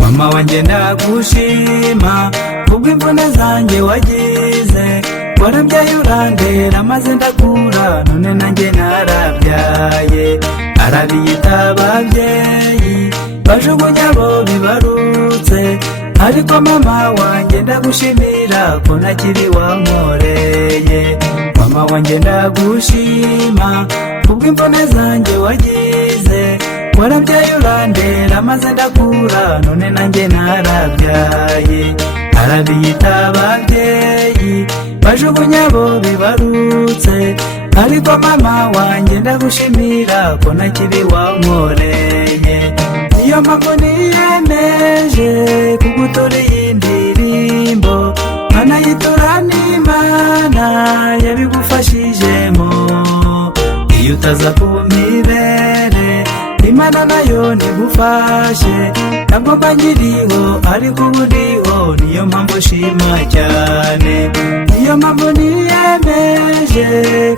Mama wanjye ndagushima kubw'imvune zanjye wagize, warambyaye urandera maze ndakura, none nanjye narabyaye. Arabiyita ababyeyi bajugunya abo bibarutse, ariko mama wanjye ndagushimira ko ntakiri wankoreye. Mama wanjye ndagushima kubw'imvune zanjye wagize, warambyaye urandera maze ndakura, none nanjye narabyaye. Arabiyita ababyeyi bajugunya abo bibarutse, ariko mama wanjye ndagushimira ko ntakiri wankoreye. Niyo mpamvu niyemeje kugutura iyi ndirimbo, nkanayitura n'Imana yabigufashijemo. Iyo utaza kumpibere Imana nayo ntigufashe, ntabwo mba nkiriho ariko ubu ndiho, niyo mpamvu nshima cyane. Niyo mpamvu niyemeje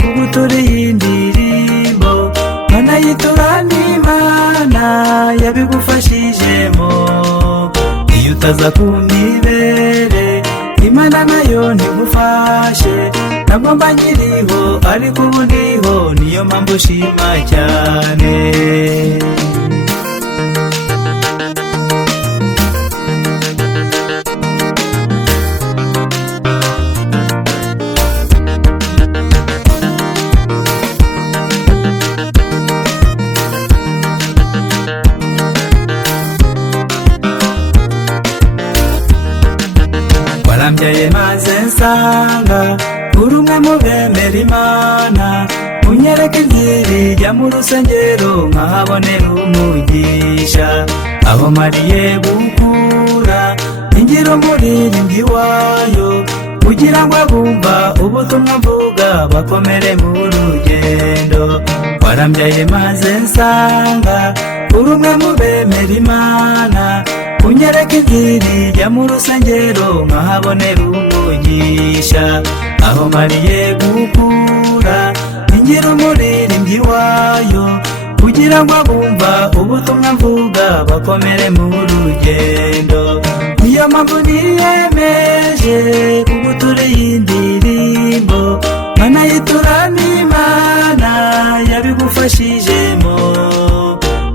kugutura iyi ndirimbo, nkanayitura n'Imana yabigufashijemo. Iyo utaza kumpibere Imana nayo ntigufashe, ntabwo mba nkiriho ariko ubu ndiho, niyo mpamvu nshima cyane. Warambyaye maze nsanga uri umwe mu bemera Imana, unyereka inzira ijya mu rusengero nkahabonera umugisha. Aho mariye gukura ingira umuririmbyi wayo, kugira ngo abumva ubutumwa mvuga bakomere mu rugendo. Warambyaye maze nsanga uri umwe mu bemera Imana, unyereka inzira ijya mu rusengero nkahabonera umugisha. Aho mariye gukura ingira umuririmbyi wayo, kugira ngo abumva ubutumwa mvuga bakomere mu rugendo. Niyo mpamvu niyemeje kugutura iyi ndirimbo, nkanayitura n'Imana yabigufashijemo.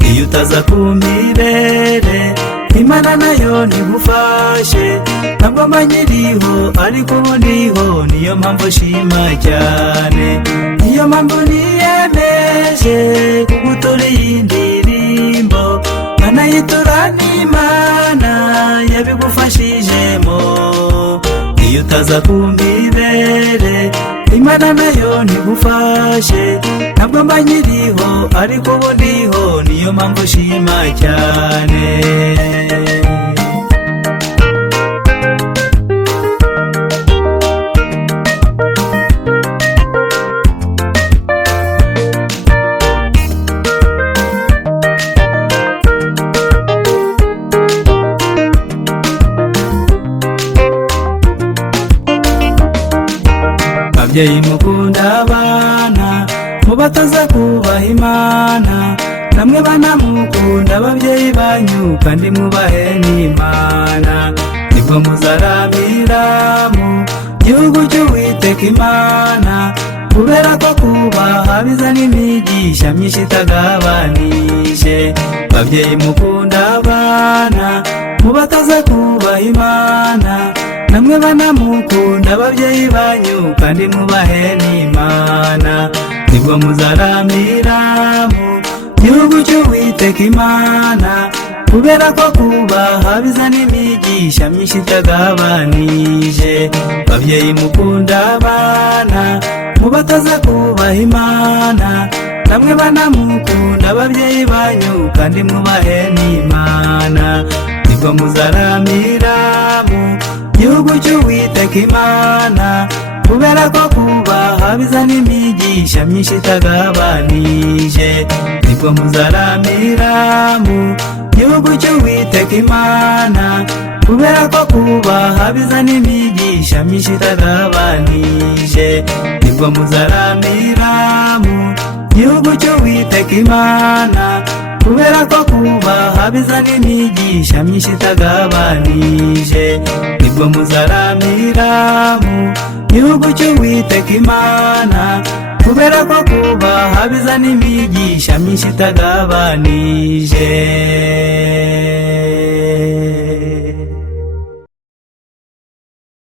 Iyo utaza kumpibere Imana nayo ntigufashe, ntabwo mba nkiriho ariko ubu ndiho, niyo mpamvu nshima cyane. Niyo mpamvu niyemeje kugutura iyi ndirimbo, nkanayitura n'Imana yabigufashijemo. Iyo utaza kumpibere Imana nayo ntigufashe, ntabwo mba nkiriho ariko ubu ndiho, niyo mpamvu nshima cyane. Babyeyi mukunda abana, mubatoza kubaha Imana, namwe bana mukunda ababyeyi banyu kandi mwubahe n'Imana. Nibwo muzaramira mu gihugu cy'Uwiteka Imana, kubera ko kubaha bizana imigisha myinshi itagabanije. Babyeyi mukunda abana, mubatoza kubaha Imana, namwe bana mukunda ababyeyi banyu kandi mwubahe n'Imana. Nibwo muzaramira mu gihugu cy'Uwiteka Imana, kubera ko kubaha bizana imigisha myinshi itagabanije. Babyeyi mukunda abana, mubatoza kubaha Imana, namwe bana mukunda ababyeyi banyu kandi mwubahe n'Imana. Nibwo muzaramira mu gihugu cy'Uwiteka Imana, kubera ko kubaha bizana imigisha myinshi itagabanije, nibwo muzaramira mu gihugu cy'Uwiteka Imana, kubera ko kubaha bizana imigisha myinshi itagabanije, nibwo muzaramira mu gihugu cy'Uwiteka Imana, kubera ko kubaha bizana imigisha myinshi itagabanije, nibwo muzaramira mu gihugu cy'Uwiteka Imana, kubera ko kubaha bizana imigisha myinshi itagabanije.